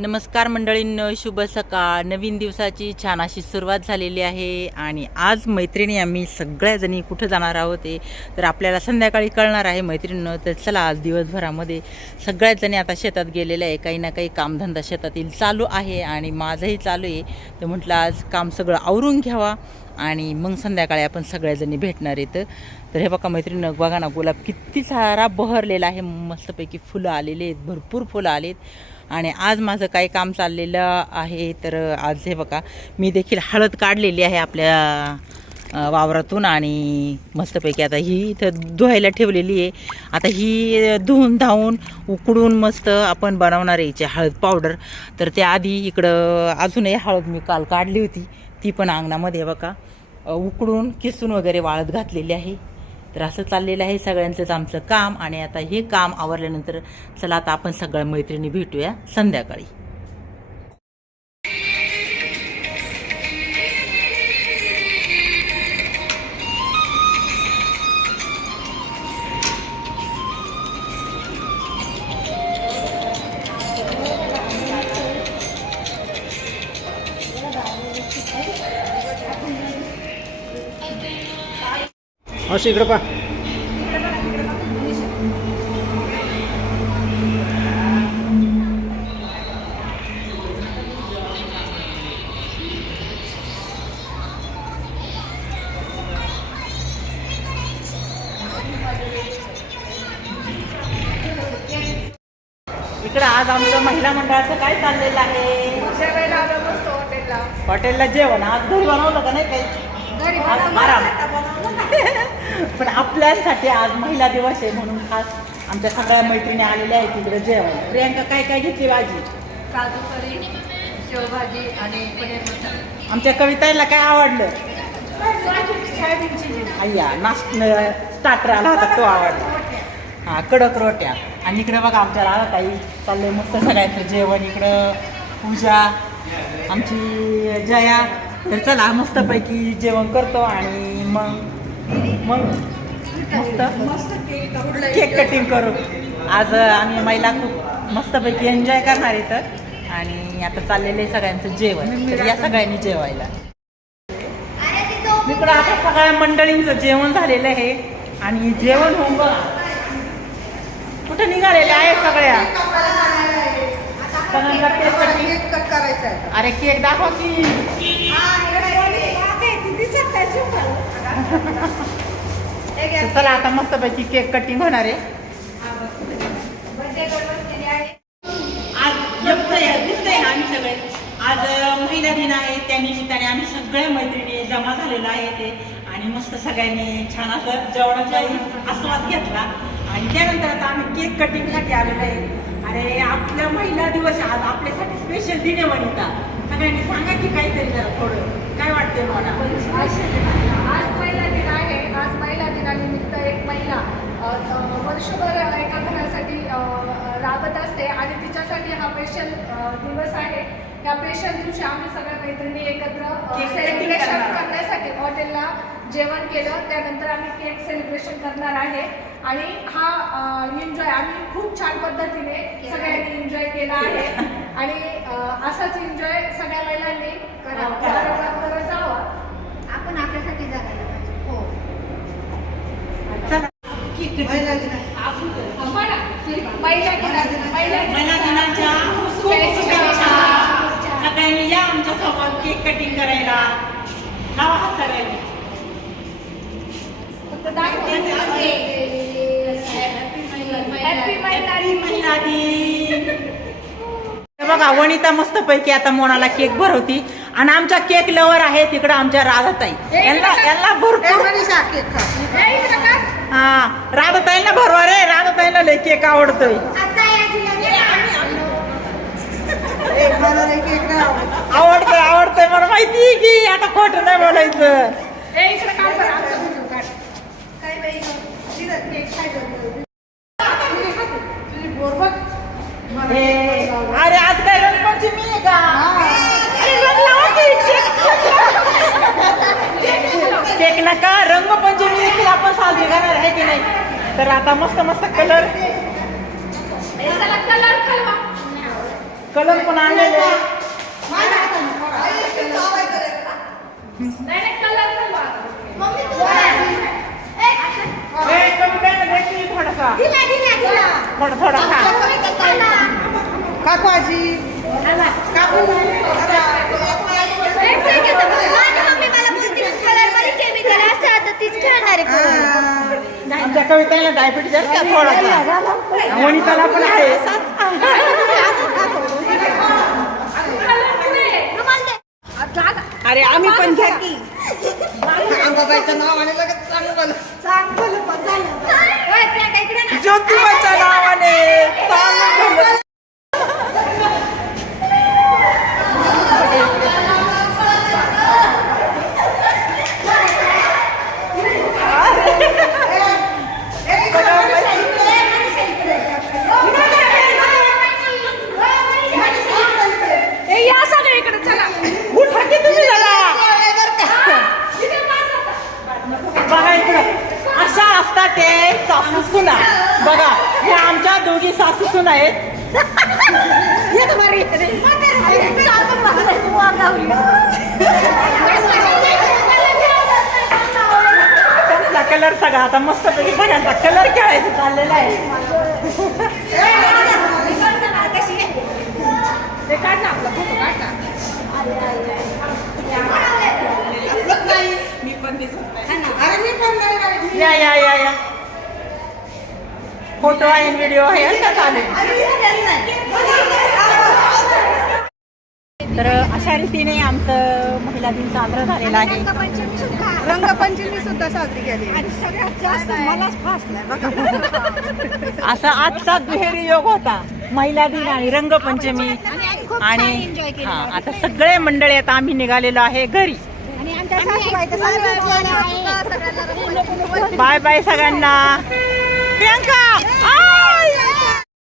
नमस्कार मंडळींनो, शुभ सकाळ. नवीन दिवसाची छान अशी सुरुवात झालेली आहे आणि आज मैत्रिणी आम्ही सगळ्याजणी कुठं जाणार आहोत ते तर आपल्याला संध्याकाळी कळणार आहे मैत्रिणींनो. तर चला, आज दिवसभरामध्ये सगळ्याच जणी आता शेतात गेलेल्या आहे. काही ना काही कामधंदा शेतातील चालू आहे आणि माझंही चालू आहे. तर म्हटलं आज काम सगळं आवरून घ्यावा आणि मग संध्याकाळी आपण सगळ्याजणी भेटणार आहेत. तर हे बघा मैत्रिणींनो, बघा ना, गुलाब किती सारा बहरलेला आहे. मस्तपैकी फुलं आलेली आहेत, भरपूर फुलं आलेत. आणि आज माझं काही काम चाललेलं आहे. तर आज हे बघा, मी देखील हळद काढलेली आहे आपल्या वावरातून आणि मस्तपैकी आता ही इथं धुवायला ठेवलेली आहे. आता ही धुवून धावून उकडून मस्त आपण बनवणार आहे हिची हळद पावडर. तर त्याआधी इकडं अजूनही हळद मी काल काढली होती, ती पण अंगणामध्ये बघा उकडून किसून वगैरे वाळत घातलेली आहे. तर असं चाललेलं आहे सगळ्यांचंच आमचं काम. आणि आता हे काम आवरल्यानंतर चला आता आपण सगळ्या मैत्रिणी भेटूया संध्याकाळी. अशी इकडं पा. इकडं आज आमचं महिला मंडळाचं काय चाललेलं आहे? हॉटेलला जेवण. आज घरी बनवलं का नाही काही? आराम. पण आपल्यासाठी आज महिला दिवस आहे म्हणून खास आमच्या सगळ्या मैत्रिणी आलेल्या आहेत तिकडे जेवण. प्रियांका काय काय घेतली भाजी? काजू करी, शेवभाजी आणि पनीर मसाला. आमच्या कविताला काय आवडलं? अय्या स्टार्टर आला होता तो आवडला. हां, कडक रोट्या. आणि इकडे बघा आमच्या राधाताई चाललंय मस्त सगळ्यांचं जेवण. इकडं पूजा, आमची जया. तर चला मस्तपैकी जेवण करतो आणि मग मस्त केक कटिंग करू. आज आम्ही महिला खूप मस्तपैकी एन्जॉय करणार इथं. आणि आता चाललेलं आहे सगळ्यांचं जेवण. तर या सगळ्यांनी जेवायला. इकडं आता सगळ्या मंडळींचं जेवण झालेलं आहे आणि जेवण होऊन बघा कुठं निघालेले आहे सगळ्या. अरे केक दाखवा की. चला आता मस्तपैकी केक कटिंग होणार आहे. आज दिसतंय ना आम्ही सगळे आज महिला दिन आहे, त्या निमित्ताने आम्ही सगळ्या मैत्रिणी जमा झालेला आहे ते. आणि मस्त सगळ्यांनी छान असं जेवणाचाही आस्वाद घेतला. आणि त्यानंतर आता आम्ही केक कटिंगसाठी आलेलो आहे. अरे आपल्या महिला दिवस आज आपल्यासाठी स्पेशल दिन आहे वनिता. सगळ्यांनी सांगा की काहीतरी जरा थोडं काय वाटतंय मला. आज महिला दिन आहे. आज महिला दिनानिमित्त एक महिला वर्षभर एका घरासाठी राबत असते आणि तिच्यासाठी हा स्पेशल दिवस आहे. या स्पेशल दिवशी आम्ही सगळ्या मैत्रिणी एकत्र सेलिब्रेशन करण्यासाठी हॉटेलला जेवण केलं. त्यानंतर आम्ही केक सेलिब्रेशन करणार आहे. आणि हा एन्जॉय आम्ही खूप छान पद्धतीने सगळ्यांनी एन्जॉय केला आहे. आणि असाच एन्जॉय सगळ्या महिलांनी करत जावा. आपण आपल्यासाठी जगायला पाहिजे. हो, महिला दिनाच्या सगळ्यांनी या आमच्या सोबत केक कटिंग करायला. लावा हात सगळ्यांनी. महिला दिन. बघा वनिता मस्तपैकी आता मोनाला केक भरवती. आणि आमच्या केक लवर आहे तिकडं आमच्या राधाताई. यांना भरपूर हा राधाताईंना भरवा रे. राधाताईंना लय केक आवडतोय. आवडतंय मला माहिती की आता खोटं नाही बोलायचं. अरे आज काय रंगपंचमी आहे का? अरे रंग लावा की. केक नका, रंगपंचमी देखील आपण साजरी करणार आहे की नाही. तर आता मस्त मस्त कलर कलर पण आणलेले आहे. ए, कमी काय ना, भेटली थोडासा. थोडा खा. काकू आजी काकू आमच्या कविताला डायबिटीज आहे का थोडासा. वनिताला पण आहे. अरे आम्ही पण घ्या की अंबाबाईचं नाव आणि लगेच ज्योतिबाच्या नावाने चांगलं. या सगळीकडे चला. उठा की तुम्ही जरा. बघा इकडं अशा असतात ते सासू सुना. बघा हे आमच्या दोघी सासू सुना आहेत. त्यांचा कलर सगळा आता मस्त पैकी सगळ्यांचा कलर खेळायचं चाललेला आहे. ते काढ ना आपला फोटो काढ ना. या या या या फोटो आहे व्हिडिओ आहे आता चालेल. तर अशा रीतीने आमचं महिला दिन साजरा झालेला आहे. रंगपंचमी सुद्धा साजरी केली आणि सगळ्यात जास्त मलाच फासलाय बघा. असा आजचा दुहेरी योग होता, महिला दिन आणि रंगपंचमी. आणि हा आता सगळे मंडळी आता आम्ही निघालेलो आहे घरी. बाय बाय सगळ्यांना. प्रियंका